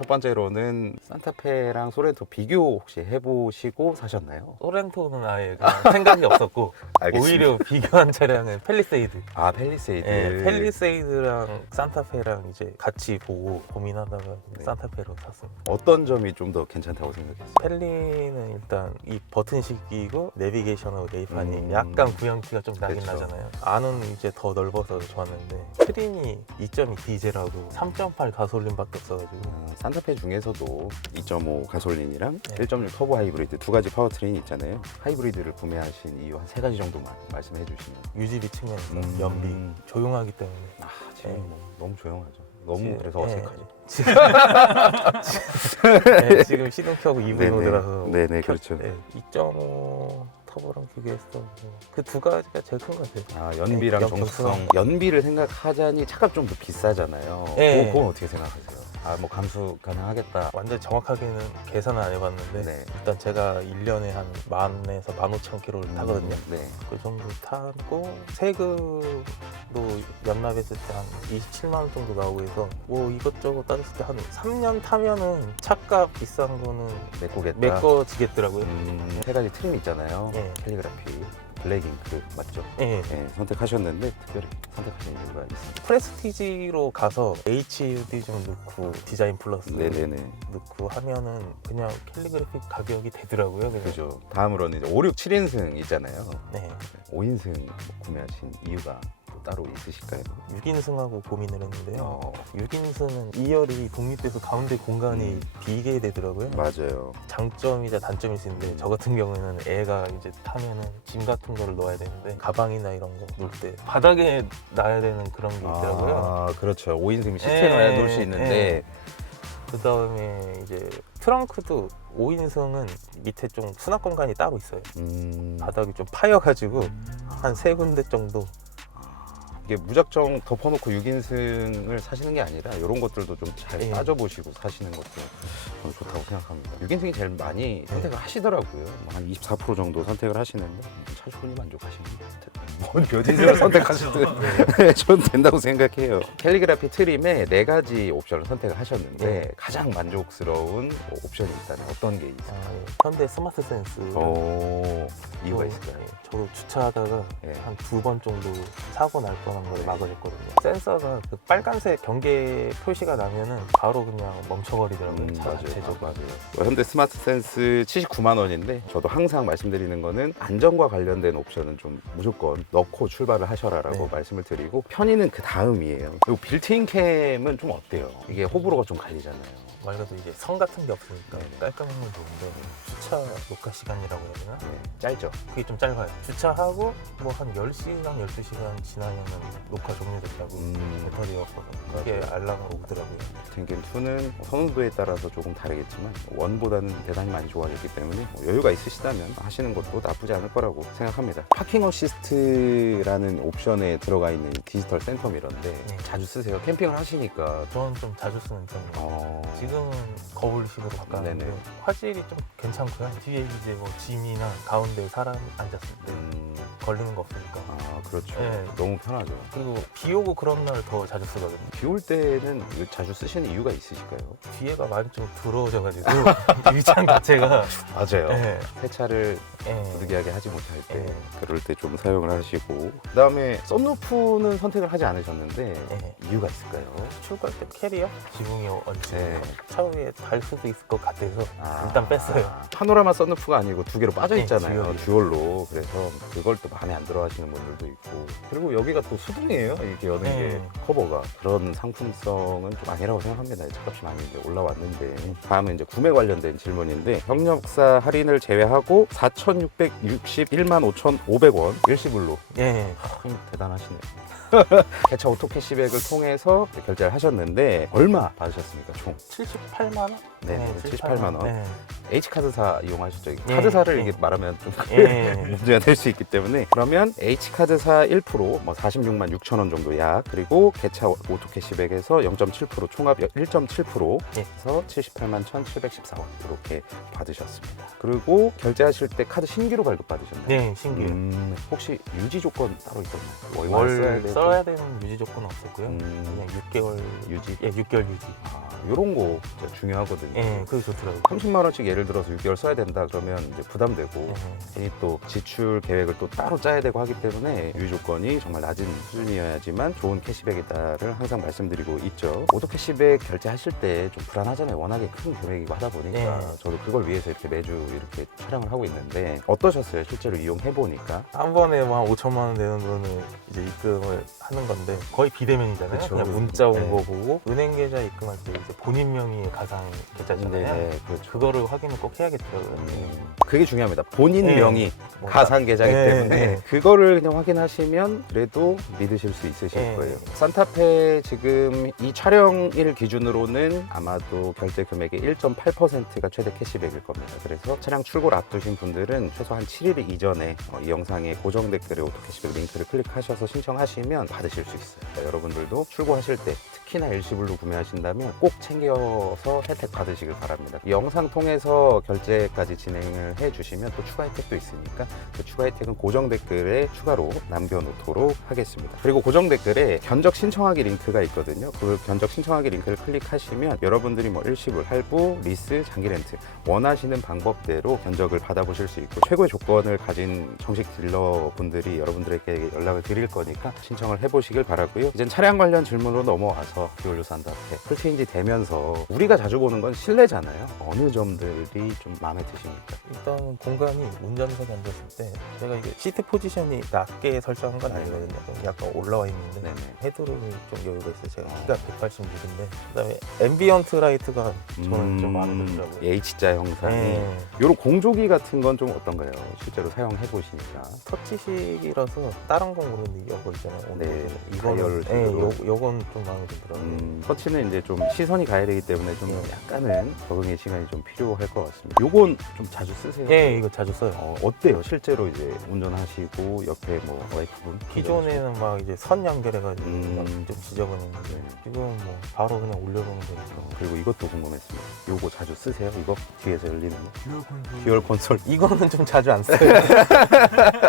첫 번째로는 산타페랑 소렌토 비교 혹시 해보시고 사셨나요? 소렌토는 아예 그냥 생각이 없었고 알겠습니다. 오히려 비교한 차량은 펠리세이드. 아, 펠리세이드. 예, 펠리세이드랑 산타페랑 이제 같이 보고 고민하다가 네. 산타페로 샀습니다. 어떤 점이 좀 더 괜찮다고 생각했어요? 펠리는 일단 이 버튼식이고 내비게이션하고 네이판이 약간 구형티가 좀 나긴 그쵸. 나잖아요. 안은 이제 더 넓어서 좋았는데 트림이 2.2 디젤하고 3.8 가솔린밖에 없어가지고 산타페 중에서도 2.5 가솔린이랑 네. 1.6 터보 하이브리드 두 가지 파워트레인이 있잖아요. 하이브리드를 구매하신 이유 한 세 가지 정도만 말씀해 주시면. 유지비 측면에서 연비 조용하기 때문에 아, 지금 네. 뭐 너무 조용하죠. 너무 지- 그래서 예. 어색하죠. 지금 네, 지금 시동 켜고 2분 네네. 모드라서 네네, 그렇죠. 2.5 터보랑 비교해서 그 두 가지가 제일 큰 것 같아요. 아, 연비랑 네, 정수성. 연비를 생각하자니 차가 좀 더 비싸잖아요. 네. 그건 어떻게 생각하세요? 아, 뭐 감수 가능하겠다. 완전 정확하게는 계산은 안 해봤는데 네. 일단 제가 1년에 한 10,000에서 15,000km를 타거든요. 네. 그 정도 타고 세금도 연납했을 때 한 27만 원 정도 나오고 해서 뭐 이것저것 따졌을 때 한 3년 타면은 차값 비싼 거는 메꾸겠다. 메꿔지겠더라고요. 세 가지 트림 있잖아요. 네. 캘리그라피, 블랙 잉크 맞죠? 예. 네, 선택하셨는데 특별히 선택하신 이유가 있습니다. 프레스티지로 가서 HUD 좀 넣고 디자인 플러스 네네네. 넣고 하면은 그냥 캘리그래피 가격이 되더라고요. 그냥. 그죠. 다음으로는 이제 5, 6, 7인승 있잖아요. 네. 5인승 구매하신 이유가 또 따로 있으실까요? 6인승하고 고민을 했는데요. 어, 6인승은 2열이 독립돼서 가운데 공간이 비게 되더라고요. 맞아요. 장점이자 단점이 있는데 저 같은 경우에는 애가 이제 타면은 짐 같은 거를 넣어야 되는데 가방이나 이런 거 놓을 때 바닥에 놔야 되는 그런 게 있더라고요. 아, 그렇죠. 5인승 시스템을 놓을 수 있는데 그 다음에 이제 트렁크도 5인승은 밑에 좀 수납 공간이 따로 있어요. 바닥이 좀 파여가지고 한 3군데 정도. 이게 무작정 덮어놓고 6인승을 사시는 게 아니라 이런 것들도 좀 잘 예. 따져보시고 사시는 것도 저는 좋다고 생각합니다. 6인승이 제일 많이 선택을 하시더라고요. 한 24% 정도 선택을 하시는데 차주분이 만족하시는 것 같아요. 몇 인승을 선택하시든 저는 된다고 생각해요. 캘리그라피 트림에 4가지 옵션을 선택을 하셨는데 네. 가장 만족스러운 옵션이 있다면 어떤 게 있어요? 현대 스마트 센스. 이유가 있을까요? 저도 주차하다가 예. 한 2번 정도 사고 날 뻔한 걸 막아줬거든요. 센서가 그 빨간색 경계 표시가 나면은 바로 그냥 멈춰버리더라고요. 차 자체적으로. 맞아요. 현대 스마트 센스 79만 원인데 저도 항상 말씀드리는 거는 안전과 관련된 옵션은 좀 무조건 넣고 출발을 하셔라라고 네. 말씀을 드리고 편의는 그 다음이에요. 그리고 빌트인 캠은 좀 어때요? 이게 호불호가 좀 갈리잖아요. 말 그대로 이제 선 같은 게 없으니까 네. 깔끔한 건 좋은데 주차 녹화 시간이라고 해야 되나? 네, 짧죠? 그게 좀 짧아요. 주차하고 뭐 한 10시간, 12시간 지나면은 녹화 종료됐다고 배터리가 없어서 그게 알람으로 오더라고요. 빌트인 캠 2는 선호도에 따라서 조금 다르겠지만 원보다는 대단히 많이 좋아졌기 때문에 여유가 있으시다면 하시는 것도 나쁘지 않을 거라고 생각합니다. 파킹 어시스트라는 옵션에 들어가 있는 디지털 센터미러인데 네. 자주 쓰세요? 캠핑을 하시니까 저는 좀 자주 쓰는 편이에요. 지금은 거울식으로 바꿨는데 네네. 화질이 좀 괜찮고요. 뒤에 이제 뭐 짐이나 가운데 사람 앉았을 때 걸리는 거 없으니까. 아, 그렇죠. 네. 너무 편하죠. 그리고 비 오고 그런 날 더 자주 쓰거든요. 비 올 때는 자주 쓰시는 이유가 있으실까요? 뒤에가 많이 좀 더러워져가지고 유리창 자체가 맞아요. 네. 세차를 네. 부득이하게 하지 못할 때 네. 그럴 때 좀 사용을 하시고 그다음에 썬루프는 선택을 하지 않으셨는데 네. 이유가 있을까요? 출발 때 캐리어 지붕이 얹히니까 네. 차후에 달 수도 있을 것 같아서 아, 일단 뺐어요. 파노라마 썬루프가 아니고 두 개로 빠져 네, 있잖아요. 듀얼이. 듀얼로. 그래서 그걸 또 마음에 안 들어 하시는 분들도 있고. 그리고 여기가 또 수동이에요. 이렇게 여는 네. 게 커버가. 그런 상품성은 좀 아니라고 생각합니다. 차값이 많이 이제 올라왔는데. 다음은 이제 구매 관련된 질문인데 경력사 할인을 제외하고 4,661만 5,500원 일시불로. 예. 대단하시네요. 개차 오토캐시백을 통해서 결제를 하셨는데 얼마 받으셨습니까? 총? 78만 원? 네, 78만 원. 네. H카드사 이용하시죠. 예, 카드사를 예. 이게 말하면 좀 예. 문제가 될 수 있기 때문에 그러면 H카드사 1% 뭐 46만 6천 원 정도 약 그리고 개차 오토 캐시백에서 0.7% 총합 1.7%에서 78만 1,714원 이렇게 받으셨습니다. 그리고 결제하실 때 카드 신규로 발급 받으셨나요? 네, 신기해요. 혹시 유지 조건 따로 있었나요? 월 되고? 써야 되는 유지 조건은 없었고요. 음, 그냥 6개월 유지? 예, 6개월 유지. 이런 거 진짜 중요하거든요. 예, 그게 좋더라고요. 30만 원씩 예를 들어서 6개월 써야 된다 그러면 이제 부담되고 괜히 또 지출 계획을 또 따로 짜야 되고 하기 때문에 유지 조건이 정말 낮은 수준이어야지만 좋은 캐시백이다를 항상 말씀드리고 있죠. 오토 캐시백 결제하실 때 좀 불안하잖아요. 워낙에 큰 금액이고 하다 보니까 네. 저도 그걸 위해서 이렇게 매주 이렇게 촬영을 하고 있는데 어떠셨어요? 실제로 이용해 보니까? 한 번에 뭐 한 5천만 원 되는 돈을 이제 입금을 하는 건데 거의 비대면이잖아요. 그쵸. 그냥 문자 온 네. 거 보고 은행 계좌 입금할 때 이제 본인 명의 가상 계좌잖아요. 네, 그렇죠. 그거를 확인을 꼭 해야겠더라고요. 그게 중요합니다. 본인 네. 명의 뭐 가상 계좌이기 네, 때문에 네. 그거를 그냥 확인하시면 그래도 믿으실 수 있으실 네. 거예요. 산타페 지금 이 촬영일 기준으로는 아마도 결제 금액의 1.8%가 최대 캐시백일 겁니다. 그래서 차량 출고를 앞두신 분들은 최소한 7일 이전에 이 영상의 고정 댓글에 오토 캐시백 링크를 클릭하셔서 신청하시면 받으실 수 있어요. 그러니까 여러분들도 출고하실 때 특히나 일시불로 구매하신다면 꼭 챙겨서 혜택 받으시길 바랍니다. 이 영상 통해서 결제까지 진행을 해주시면 또 추가 혜택도 있으니까 그 추가 혜택은 고정 댓글에 추가로 남겨놓도록 하겠습니다. 그리고 고정 댓글에 견적 신청하기 링크가 있거든요. 그 견적 신청하기 링크를 클릭하시면 여러분들이 뭐 일시불, 할부, 리스, 장기 렌트 원하시는 방법대로 견적을 받아보실 수 있고 최고의 조건을 가진 정식 딜러 분들이 여러분들에게 연락을 드릴 거니까 신청을 해보시길 바라고요. 이젠 차량 관련 질문으로 넘어와서 기올류 산타페 풀체인지 되면서 우리가 자주 보는 건 실내잖아요. 어느 점들이 좀 마음에 드십니까? 일단 공간이 운전석에 앉았을 때 제가 이게 시트 포지션이 낮게 설정한 건 아니거든요. 좀 약간 올라와 있는데 네네. 헤드룸이 좀 여유가 있어요. 제가 키가 186인데 그다음에 앰비언트 라이트가 저는 좀 마음에 들더라고요. H자 형상이 네. 이런 공조기 같은 건 좀 어떤가요? 실제로 사용해 보시니까. 터치식이라서 다른 건 모르는데 이거 있잖아요. 네, 이거는 다이얼식으로. 요건 좀 마음에 들더라고요. 터치는 이제 좀 시선이 가야 되기 때문에 좀 네. 약간은 적응의 시간이 좀 필요할 것 같습니다. 요건 좀 자주 쓰세요? 예, 이거 자주 써요. 어때요? 실제로 이제 운전하시고 옆에 뭐 와이프분? 기존에는 막 이제 선 연결해가지고 음. 막 좀 지저분했는데 네. 지금 뭐 바로 그냥 올려놓으면 되니까. 그리고 이것도 궁금했습니다. 요거 자주 쓰세요? 이거 뒤에서 열리는 거? 듀얼 콘솔. 이거는 좀 자주 안 써요.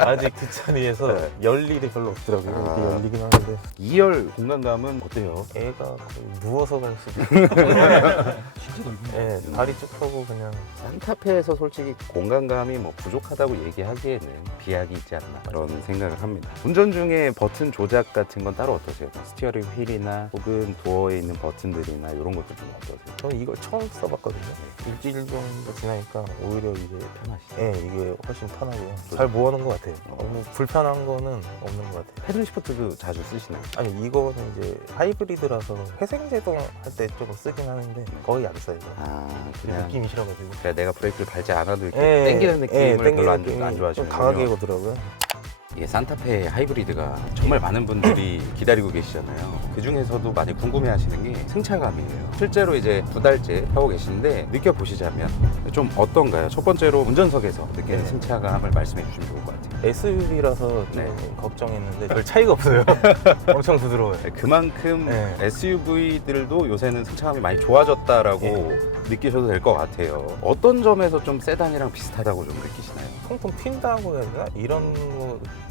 아직 뒷자리에서 네. 열 일이 별로 없더라고요. 아. 이게 열리긴 하는데 2열 공간감은 어때요? 애가 거의 누워서 갈 수도 있고 진짜 넓은 예, 다리 쭉 펴고 그냥 산타페에서 솔직히 공간감이 뭐 부족하다고 얘기하기에는 비약이 있지 않나 그런 생각을 합니다. 운전 중에 버튼 조작 같은 건 따로 어떠세요? 뭐 스티어링 휠이나 혹은 도어에 있는 버튼들이나 이런 것도 좀 어떠세요? 저는 이걸 처음 써봤거든요. 일주일 정도 지나니까 오히려 이제 편하시죠? 예, 이게 훨씬 편하고요. 잘 모아놓은 것 같아요. 너무 불편한 거는 없는 것 같아요. 패들 시프트도 자주 쓰시나요? 아니 이거는 이제 하이브리드라서 회생제동 할 때 조금 쓰긴 하는데 거의 안 써요. 아 그냥 느낌이 싫어가지고. 그냥 내가 브레이크를 밟지 않아도 이렇게 예, 당기는 느낌을 예, 별로 땡기는 안 느낌이 좋아하시는군요. 좀 강하게 오더라고요. 이게 산타페 하이브리드가 정말 많은 분들이 기다리고 계시잖아요. 그 중에서도 많이 궁금해하시는 게 승차감이에요. 실제로 이제 2달째 타고 계신데 느껴보시자면 좀 어떤가요? 첫 번째로 운전석에서 느끼는 네. 승차감을 말씀해 주시면 좋을 것 같아요. SUV라서 좀 네. 걱정했는데 별 차이가 없어요. 엄청 부드러워요. 그만큼 네. SUV들도 요새는 승차감이 많이 좋아졌다라고 느끼셔도 될 것 같아요. 어떤 점에서 좀 세단이랑 비슷하다고 좀 느끼시나요? 통통 튄다고 해야 되나? 이런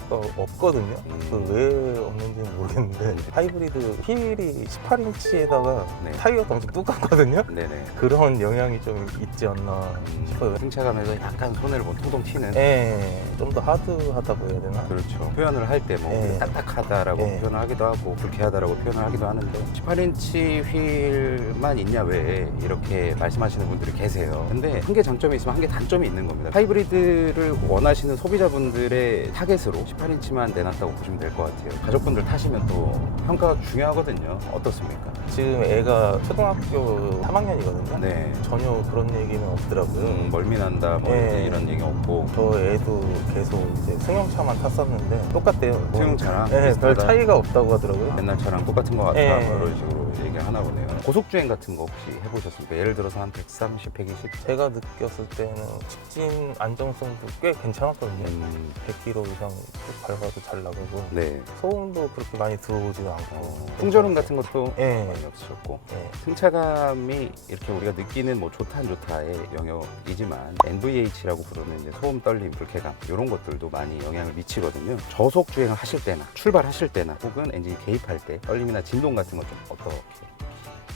거가 없거든요. 그 왜 없는지는 모르겠는데 하이브리드 휠이 18인치에다가 네. 타이어도 엄청 두껍거든요. 네네. 그런 영향이 좀 있지 않나 싶어요. 승차감에서 약간 손해를 뭐 통통 튀는 예, 좀 더 하드하다고 해야 되나? 그렇죠. 표현을 할 때 뭐 네. 딱딱하다라고 네. 표현을 하기도 하고 불쾌하다라고 표현을 하기도 하는데 18인치 휠만 있냐 왜 이렇게 말씀하시는 분들이 계세요. 근데 한 개 장점이 있으면 한 개 단점이 있는 겁니다. 하이브리드를 원하시는 소비자분들의 타겟으로 18인치만 내놨다고 보시면 될 것 같아요. 가족분들 타시면 또 평가가 중요하거든요. 어떻습니까? 지금 애가 초등학교 3학년이거든요. 네. 전혀 그런 얘기는 없더라고요. 멀미난다 뭐 네. 이런 얘기 없고 저 애도 계속 이제 승용차만 탔었는데 똑같대요. 뭐, 승용차랑 예, 별 비슷하다. 차이가 없다고 하더라고요. 옛날 차랑 똑같은 것 같다 네. 뭐 이런 식으로 이제 얘기를 하나 보네요. 고속주행 같은 거 혹시 해보셨습니까? 예를 들어서 한 130, 120? 제가 느꼈을 때는 직진 안정성도 꽤 괜찮았거든요. 100km 이상 쭉 밟아도 잘 나가고 네. 소음도 그렇게 많이 들어오지도 않고 풍절음 같은 것도 예. 많이 없으셨고 예. 승차감이 이렇게 우리가 느끼는 뭐 좋다 안 좋다의 영역이지만 NVH라고 부르는 이제 소음, 떨림, 불쾌감 이런 것들도 많이 영향을 미치거든요. 저속 주행을 하실 때나 출발하실 때나 혹은 엔진이 개입할 때 떨림이나 진동 같은 건 좀 어떻게?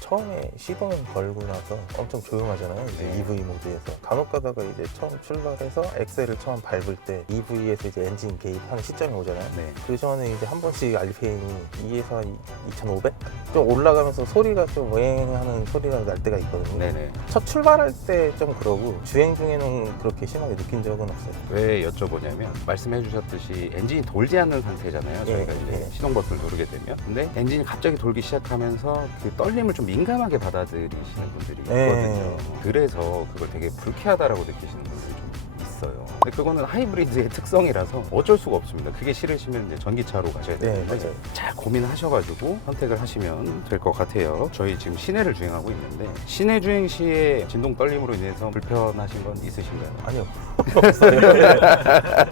처음에 시동 걸고 나서 엄청 조용하잖아요. 이제 네. EV 모드에서 간혹 가다가 이제 처음 출발해서 엑셀을 처음 밟을 때 EV에서 이제 엔진 개입하는 시점이 오잖아요. 네. 그 전에 이제 한 번씩 RPM이 2에서 2,500? 좀 올라가면서 소리가 좀 웽하는 소리가 날 때가 있거든요. 네네. 첫 출발할 때 좀 그러고 주행 중에는 그렇게 심하게 느낀 적은 없어요. 왜 여쭤보냐면 말씀해 주셨듯이 엔진이 돌지 않는 상태잖아요. 저희가 예, 이제 예. 시동 버튼을 누르게 되면. 근데 엔진이 갑자기 돌기 시작하면서 그 떨림을 좀 민감하게 받아들이시는 분들이 예. 있거든요. 그래서 그걸 되게 불쾌하다라고 느끼시는 분들이 좀 있어요. 근데 그거는 하이브리드의 특성이라서 어쩔 수가 없습니다. 그게 싫으시면 이제 전기차로 가셔야 네, 되는데 맞아요. 잘 고민하셔가지고 선택을 하시면 될 것 같아요. 저희 지금 시내를 주행하고 있는데 시내 주행 시에 진동 떨림으로 인해서 불편하신 건 있으신가요? 아니요. 없어요.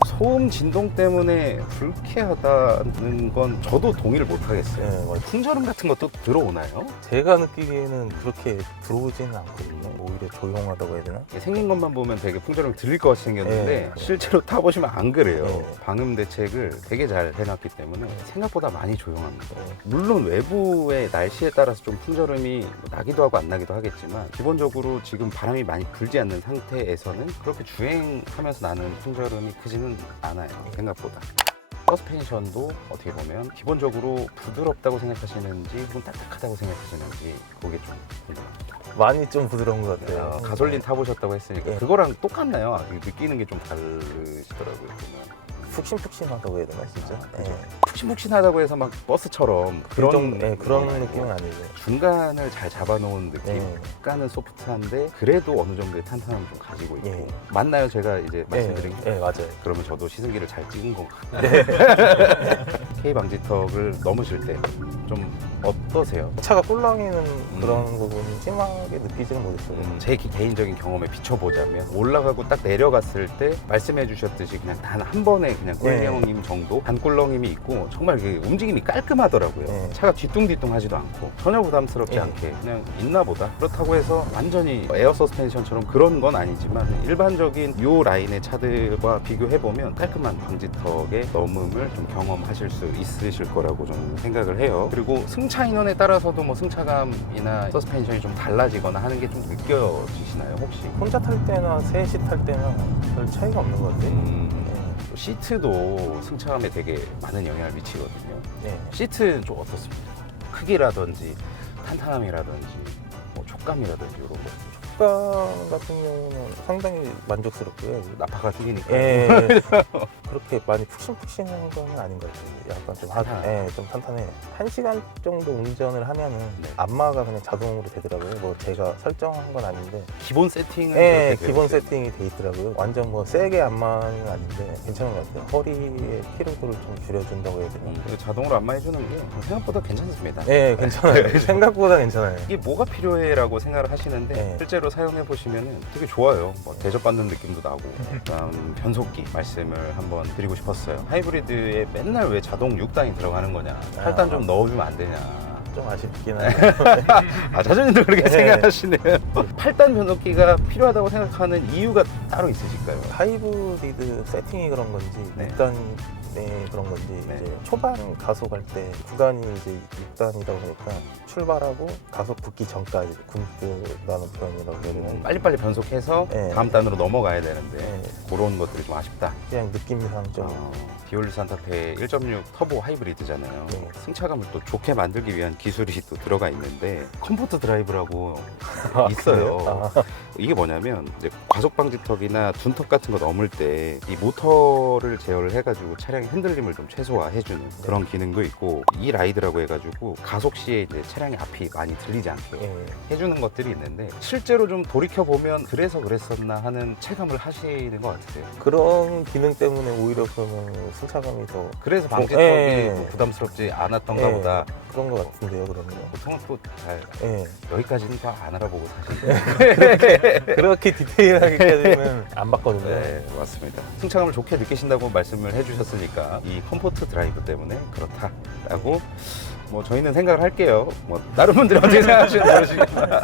소음 진동 때문에 불쾌하다는 건 저도 동의를 못 하겠어요. 네, 맞아요. 풍절음 같은 것도 들어오나요? 제가 느끼기에는 그렇게 들어오지는 않거든요. 오히려 조용하다고 해야 되나? 생긴 것만 보면 되게 풍절음이 들릴 것 같이 생겼는데 네. 실제로 타보시면 안 그래요. 네. 방음 대책을 되게 잘 해놨기 때문에 생각보다 많이 조용합니다. 네. 물론 외부의 날씨에 따라서 좀 풍절음이 나기도 하고 안 나기도 하겠지만 기본적으로 지금 바람이 많이 불지 않는 상태에서는 그렇게 주행하면서 나는 풍절음이 크지는 않아요. 생각보다. 서스펜션도 어떻게 보면 기본적으로 부드럽다고 생각하시는지 혹은 딱딱하다고 생각하시는지 그게 좀 궁금합니다. 많이 좀 부드러운 것 같아요. 가솔린 타보셨다고 했으니까 네. 그거랑 똑같나요? 느끼는 게 좀 다르시더라고요. 보면. 푹신푹신하다고 해야 되나 진짜? 그죠. 네. 푹신푹신하다고 해서 막 버스처럼 그런 그런 건 아니고 느낌은 아니고. 중간을 잘 잡아놓은 느낌. 네. 약간은 소프트한데 그래도 어느 정도의 탄탄함을 좀 가지고 있고 예. 맞나요? 제가 이제 말씀드린 게? 네, 맞아요. 그러면 저도 시승기를 잘 찍은 건가? K 방지턱을 넘으실 때 좀 어떠세요? 차가 꿀렁이는 그런 부분이 심하게 느끼지는 못했어요. 제 개인적인 경험에 비춰보자면 올라가고 딱 내려갔을 때 말씀해 주셨듯이 그냥 단 한 번에 그냥 꿀렁임 정도 반꿀렁임이 있고 정말 그 움직임이 깔끔하더라고요. 네. 차가 뒤뚱뒤뚱 하지도 않고 전혀 부담스럽지 네. 않게 그냥 있나 보다. 그렇다고 해서 완전히 에어 서스펜션처럼 그런 건 아니지만 일반적인 요 라인의 차들과 비교해보면 깔끔한 방지턱의 넘음을 좀 경험하실 수 있으실 거라고 저는 생각을 해요. 그리고 승차 인원에 따라서도 뭐 승차감이나 서스펜션이 좀 달라지거나 하는 게 좀 느껴지시나요 혹시? 혼자 탈 때나 셋이 탈 때는 별 차이가 없는 것 같아요. 시트도 승차감에 되게 많은 영향을 미치거든요. 네. 시트는 좀 어떻습니까? 크기라든지 탄탄함이라든지 뭐 촉감이라든지 이런 거. 촉감 같은 경우는 상당히 만족스럽고요. 나파가 튀기니까. 예. 그렇게 많이 푹신푹신한 건 아닌 것 같아요. 약간 좀 탄탄하네. 좀 탄탄해요. 1시간 정도 운전을 하면은 네. 안마가 그냥 자동으로 되더라고요. 뭐 제가 설정한 건 아닌데. 기본 세팅은 예, 그렇게 기본 되어 있어요. 세팅이 돼 있더라고요. 완전 뭐 세게 안마는 아닌데 괜찮은 것 같아요. 허리의 피로도를 좀 줄여준다고 해야 되나? 이거 자동으로 안마해주는 게 생각보다 괜찮습니다. 예, 괜찮아요. 생각보다 괜찮아요. 이게 뭐가 필요해라고 생각을 하시는데 네. 실제로 사용해 보시면은 되게 좋아요. 뭐 대접받는 느낌도 나고. 그다음 변속기 말씀을 한번 드리고 싶었어요. 하이브리드에 맨날 왜 자동 6단이 들어가는 거냐? 8단 좀 넣어주면 안 되냐? 좀 아쉽긴 하네요. 아 자전님도 그렇게 네. 생각하시네요. 8단 변속기가 필요하다고 생각하는 이유가 따로 있으실까요? 하이브리드 세팅이 그런 건지 네. 6단의 그런 건지 네. 이제 초반 가속할 때 구간이 이제 6단이다 보니까 출발하고 가속 붙기 전까지 굶뜬다는 표현이라고 해야 되나? 빨리빨리 변속해서 네. 다음 단으로 넘어가야 되는데 네. 그런 것들이 좀 아쉽다. 그냥 느낌상 좀 비올리 산타페 1.6 터보 하이브리드잖아요. 네. 승차감을 또 좋게 만들기 위한 기술이 또 들어가 있는데 컴포트 드라이브라고 아, 있어요. 그래요? 아. 이게 뭐냐면 이제 과속 방지턱이나 둔턱 같은 거 넘을 때 이 모터를 제어를 해가지고 차량의 차량의 흔들림을 좀 최소화해주는 그런 기능도 있고, 이 라이드라고 해가지고 가속 시에 이제 차량의 앞이 많이 들리지 않게 예. 해주는 것들이 있는데, 실제로 좀 돌이켜 보면 그래서 그랬었나 하는 체감을 하시는 것 같으세요. 그런 기능 때문에 오히려 그러면 승차감이 더 그래서 방지턱이 예. 뭐 부담스럽지 않았던가 예. 보다. 그런 것 같은데요, 그러면. 보통은 또 잘 예. 여기까지는 다 안 알아보고 사시는. 그렇게 디테일하게까지는 안 봤거든요. 네, 맞습니다. 승차감을 좋게 느끼신다고 말씀을 해주셨으니까 이 컴포트 드라이브 때문에 그렇다라고 뭐 저희는 생각을 할게요. 뭐 다른 분들이 어떻게 생각하시는지 모르시겠지만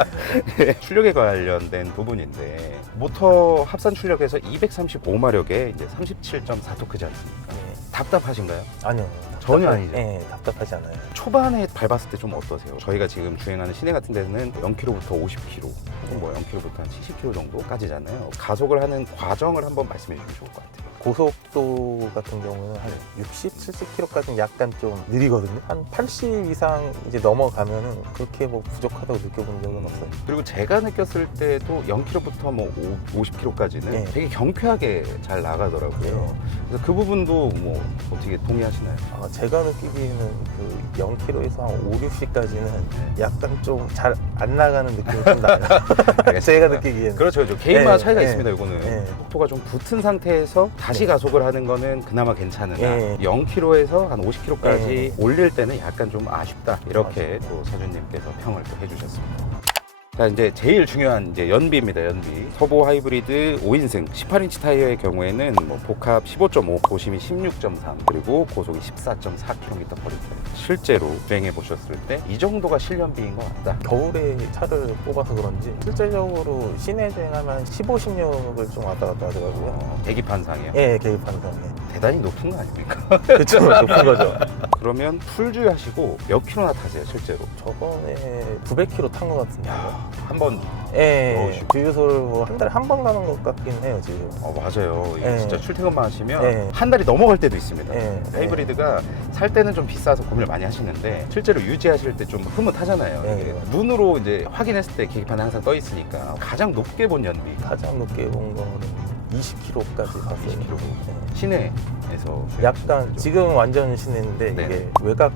예, 출력에 관련된 부분인데, 모터 합산 출력에서 235마력에 이제 37.4토크지 않습니까? 예. 답답하신가요? 아니요. 전혀 아니죠. 예, 답답하지 않아요. 초반에 밟았을 때 좀 어떠세요? 저희가 지금 주행하는 시내 같은 데는 0km부터 50km, 혹은 뭐 0km부터 한 70km 정도까지잖아요. 가속을 하는 과정을 한번 말씀해 주시면 좋을 것 같아요. 고속도 같은 경우는 한 60, 70km까지는 약간 좀 느리거든요. 한 80 이상 이제 넘어가면은 그렇게 뭐 부족하다고 느껴본 적은 없어요. 그리고 제가 느꼈을 때도 0km부터 뭐 50km까지는 예. 되게 경쾌하게 잘 나가더라고요. 그래서 그 부분도 뭐 어떻게 동의하시나요? 아, 제가 느끼기에는 그 0km에서 한 5, 60까지는 약간 좀 잘 안 나가는 느낌이 좀 나요. 제가 느끼기에는. 그렇죠. 개인마다 예, 차이가 예, 있습니다. 이거는 예. 속도가 좀 붙은 상태에서 다시 가속을 하는 거는 그나마 괜찮으나 예. 0km에서 한 50km까지 예. 올릴 때는 약간 좀 아쉽다. 이렇게 또 사주님께서 평을 또 해주셨습니다. 자, 이제 제일 중요한 이제 연비입니다. 연비. 터보 하이브리드 5인승 18인치 타이어의 경우에는 뭐 복합 15.5, 도심이 16.3, 그리고 고속이 14.4km 거리대. 실제로 주행해 보셨을 때 이 정도가 실연비인 것 같다. 겨울에 차를 뽑아서 그런지 실질적으로 시내 주행하면 15, 16을 좀 왔다 갔다 하더라고요. 계기판상이요. 예, 계기판상에. 대단히 높은 거 아닙니까? 그쵸, 높은 거죠. 그러면 풀주유 하시고 몇 킬로나 타세요, 실제로? 저번에 900km 탄 것 같은데. 한번 예, 넣으시고. 주유소를 뭐 한 달에 한 번 가는 것 같긴 해요, 지금. 맞아요. 이게 예. 진짜 출퇴근만 하시면 예. 한 달이 넘어갈 때도 있습니다. 예. 하이브리드가 살 때는 좀 비싸서 고민을 많이 하시는데, 실제로 유지하실 때 좀 흐뭇하잖아요. 예. 이게 눈으로 이제 확인했을 때 계기판에 항상 떠 있으니까. 가장 높게 본 연비 가장 높게 본 거는 20km까지 갔어요. 20km. 예. 시내에서 약간 지금 완전 시내인데 네. 이게 외곽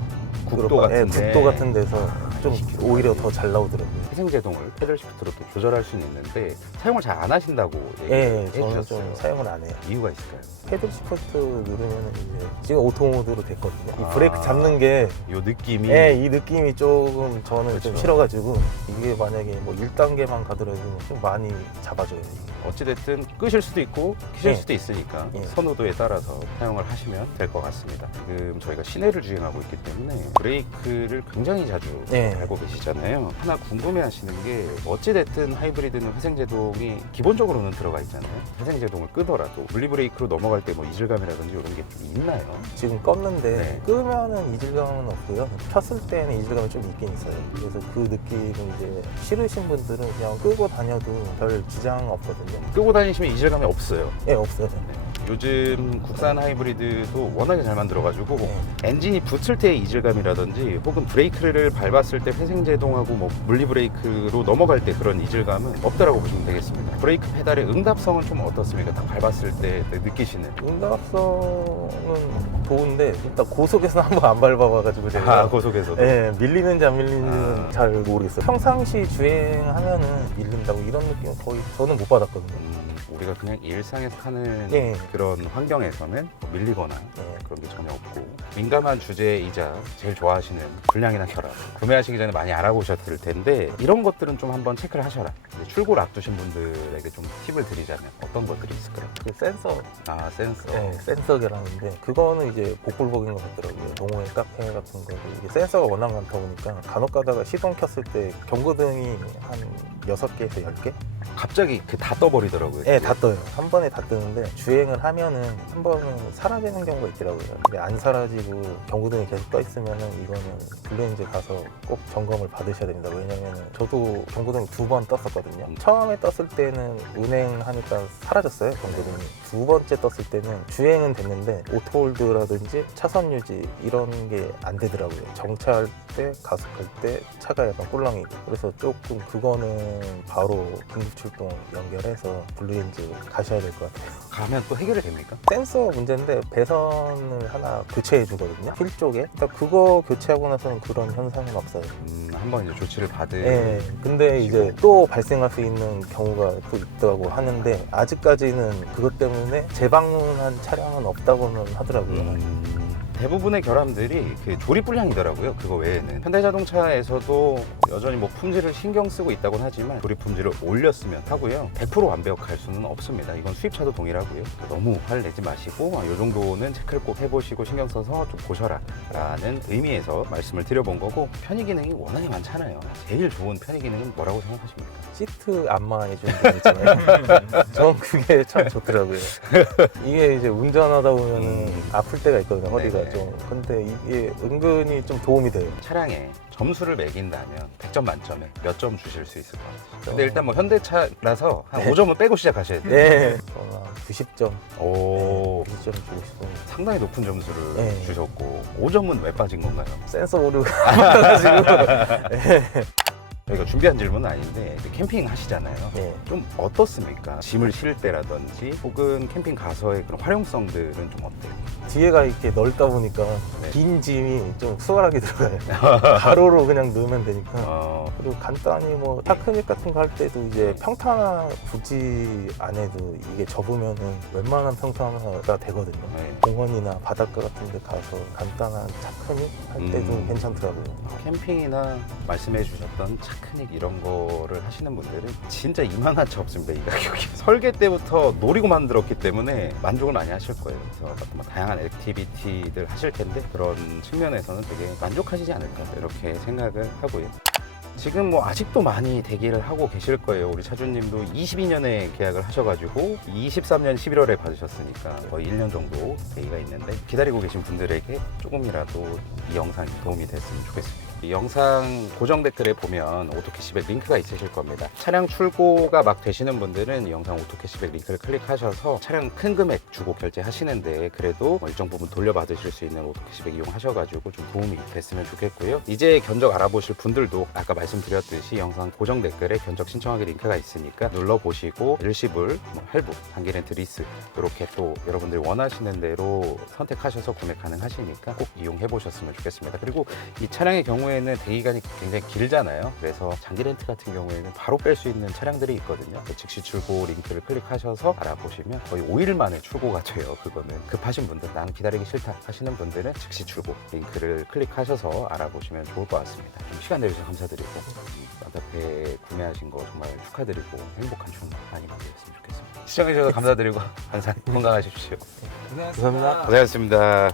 국도 같은데. 국도 같은 데서 좀 20km. 오히려 더 잘 나오더라고요. 회생제동을 패들 시프트로 또 조절할 수는 있는데 사용을 잘 안 하신다고 예, 얘기해 저는 주셨어요. 좀 사용을 안 해요. 이유가 있을까요? 패들 시프트 누르면 이제 지금 오토 모드로 됐거든요. 이 아. 브레이크 잡는 게 요 느낌이 예, 이 느낌이 조금 저는 좀 그렇죠. 싫어가지고 이게 만약에 뭐 1단계만 가더라도 좀 많이 잡아줘요. 이게. 어찌됐든 끄실 수도 있고 켜실 예. 수도 있으니까 예. 선호도에 따라서 사용을 하시면 될 것 같습니다. 지금 저희가 시내를 주행하고 있기 때문에 브레이크를 굉장히 자주 예. 밟고 계시잖아요. 하나 궁금해하시는 게, 어찌됐든 하이브리드는 회생제동이 기본적으로는 들어가 있잖아요. 회생제동을 끄더라도 분리브레이크로 넘어갈 때 뭐 이질감이라든지 이런 게 좀 있나요? 지금 껐는데 네. 끄면은 이질감은 없고요. 켰을 때는 이질감이 좀 있긴 있어요. 그래서 그 느낌을 이제 싫으신 분들은 그냥 끄고 다녀도 별 지장 없거든요. 끄고 다니시면 이질감이 없어요. 예, 없어요. 요즘 국산 하이브리드도 워낙에 잘 만들어가지고 예. 엔진이 붙을 때의 이질감이라든지, 혹은 브레이크를 밟았을 때 회생제동하고 뭐 물리브레이크로 넘어갈 때 그런 이질감은 없다라고 보시면 되겠습니다. 브레이크 페달의 응답성은 좀 어떻습니까? 딱 밟았을 때 느끼시는. 응답성은 좋은데 일단 고속에서 한번 안 밟아봐가지고 제가 고속에서도. 예, 밀리는지 안 밀리는지는 아. 잘 모르겠어요. 평상시 주행하면은 밀린다고 이런 느낌은 거의 저는 못 받았거든요. 우리가 그냥 일상에서 하는 예. 그런 환경에서는 뭐 밀리거나 예. 그런 게 전혀 없고, 민감한 주제이자 제일 좋아하시는 불량이나 혈압, 구매하시기 전에 많이 알아보셨을 텐데 이런 것들은 좀 한번 체크를 하셔라. 이제 출고를 앞두신 분들에게 좀 팁을 드리자면 어떤 것들이 있을까요? 그 센서, 센서. 예, 센서계라는데 그거는 이제 복불복인 것 같더라고요. 동호회 카페 같은 거도 이게 센서가 워낙 많다 보니까 간혹 가다가 시동 켰을 때 경고등이 한 6개에서 10개? 갑자기 다 떠버리더라고요. 예, 다 떠요. 한 번에 다 뜨는데 주행을 하면은 한 번은 사라지는 경우가 있더라고요. 근데 안 사라지고 경고등이 계속 떠 있으면은 이거는 블루엔즈 가서 꼭 점검을 받으셔야 됩니다. 왜냐면은 저도 경고등이 2번 떴었거든요. 처음에 떴을 때는 운행하니까 사라졌어요, 경고등이. 두 번째 떴을 때는 주행은 됐는데 오토홀드라든지 차선 유지 이런 게 안 되더라고요. 정차할 때, 가속할 때 차가 약간 꿀렁이고. 그래서 조금 그거는 되면은 바로 긴급 출동 연결해서 블루렌즈 가셔야 될 것 같아요. 가면 또 해결이 됩니까? 센서 문제인데 배선을 하나 교체해 주거든요. 휠 쪽에. 그러니까 그거 교체하고 나서는 그런 현상은 없어요. 한번 이제 조치를 받을 예. 근데 이제 또 발생할 수 있는 경우가 또 있다고 하는데 아직까지는 그것 때문에 재방문한 차량은 없다고는 하더라고요. 대부분의 결함들이 그 조립 불량이더라고요. 그거 외에는 현대자동차에서도 여전히 뭐 품질을 신경 쓰고 있다고는 하지만 조립 품질을 올렸으면 하고요. 100% 완벽할 수는 없습니다. 이건 수입차도 동일하고요. 너무 화를 내지 마시고 이 정도는 체크를 꼭 해보시고 신경 써서 좀 보셔라 라는 의미에서 말씀을 드려본 거고, 편의 기능이 워낙에 많잖아요. 제일 좋은 편의 기능은 뭐라고 생각하십니까? 시트 안마해 주는 거 있잖아요. 전 그게 참 좋더라고요. 이게 이제 운전하다 보면은 아플 때가 있거든요. 허리가 네네. 좀. 근데 이게 은근히 좀 도움이 돼요. 차량에 점수를 매긴다면 100점 만점에 몇 점 주실 수 있을 것 같아요? 근데 일단 뭐 현대차라서 한 5점은 빼고 시작하셔야 돼요. 네. 저는 한 90점. 오, 90점 주고 싶습니다. 상당히 높은 점수를 네. 주셨고 5점은 왜 빠진 건가요? 센서 오류가 많아가지고. 저희가 준비한 질문은 아닌데 캠핑 하시잖아요. 네. 좀 어떻습니까? 짐을 실을 때라든지 혹은 캠핑 가서의 그런 활용성들은 좀 어때요? 뒤에가 이렇게 넓다 보니까 네. 긴 짐이 좀 수월하게 들어가요. 가로로 그냥 넣으면 되니까. 그리고 간단히 뭐 타크닉 같은 거 할 때도 이제 평탄화 굳이 안 해도 이게 접으면은 웬만한 평탄화가 되거든요. 네. 공원이나 바닷가 같은 데 가서 간단한 차크닉 할 때도 괜찮더라고요. 캠핑이나 말씀해 주셨던 차크닉 이런 거를 하시는 분들은 진짜 이만한 차 없습니다, 이 가격이. 설계 때부터 노리고 만들었기 때문에 만족을 많이 하실 거예요. 그래서 어떤 뭐 다양한 액티비티들 하실 텐데 그런 측면에서는 되게 만족하시지 않을까 이렇게 생각을 하고요. 지금 뭐 아직도 많이 대기를 하고 계실 거예요. 우리 차주님도 22년에 계약을 하셔가지고 23년 11월에 받으셨으니까 거의 1년 정도 대기가 있는데 기다리고 계신 분들에게 조금이라도 이 영상이 도움이 됐으면 좋겠습니다. 이 영상 고정 댓글에 보면 오토캐시백 링크가 있으실 겁니다. 차량 출고가 막 되시는 분들은 이 영상 오토캐시백 링크를 클릭하셔서 차량 큰 금액 주고 결제하시는데 그래도 일정 부분 돌려받으실 수 있는 오토캐시백 이용하셔가지고 좀 도움이 됐으면 좋겠고요. 이제 견적 알아보실 분들도 아까 말씀드렸듯이 영상 고정 댓글에 견적 신청하기 링크가 있으니까 눌러보시고 일시불, 할부, 단기 렌트 리스 이렇게 또 여러분들이 원하시는 대로 선택하셔서 구매 가능하시니까 꼭 이용해 보셨으면 좋겠습니다. 그리고 이 차량의 경우에는 대기간이 굉장히 길잖아요. 그래서 장기 렌트 같은 경우에는 바로 뺄 수 있는 차량들이 있거든요. 즉시 출고 링크를 클릭하셔서 알아보시면 거의 5일 만에 출고가 돼요. 그거는 급하신 분들, 나는 기다리기 싫다 하시는 분들은 즉시 출고 링크를 클릭하셔서 알아보시면 좋을 것 같습니다. 좀 시간 내주셔서 감사드리고 마다페 구매하신 거 정말 축하드리고 행복한 주말 많이 만들었으면 좋겠습니다. 시청해주셔서 감사드리고 항상 건강하십시오. 감사합니다. 고생하셨습니다.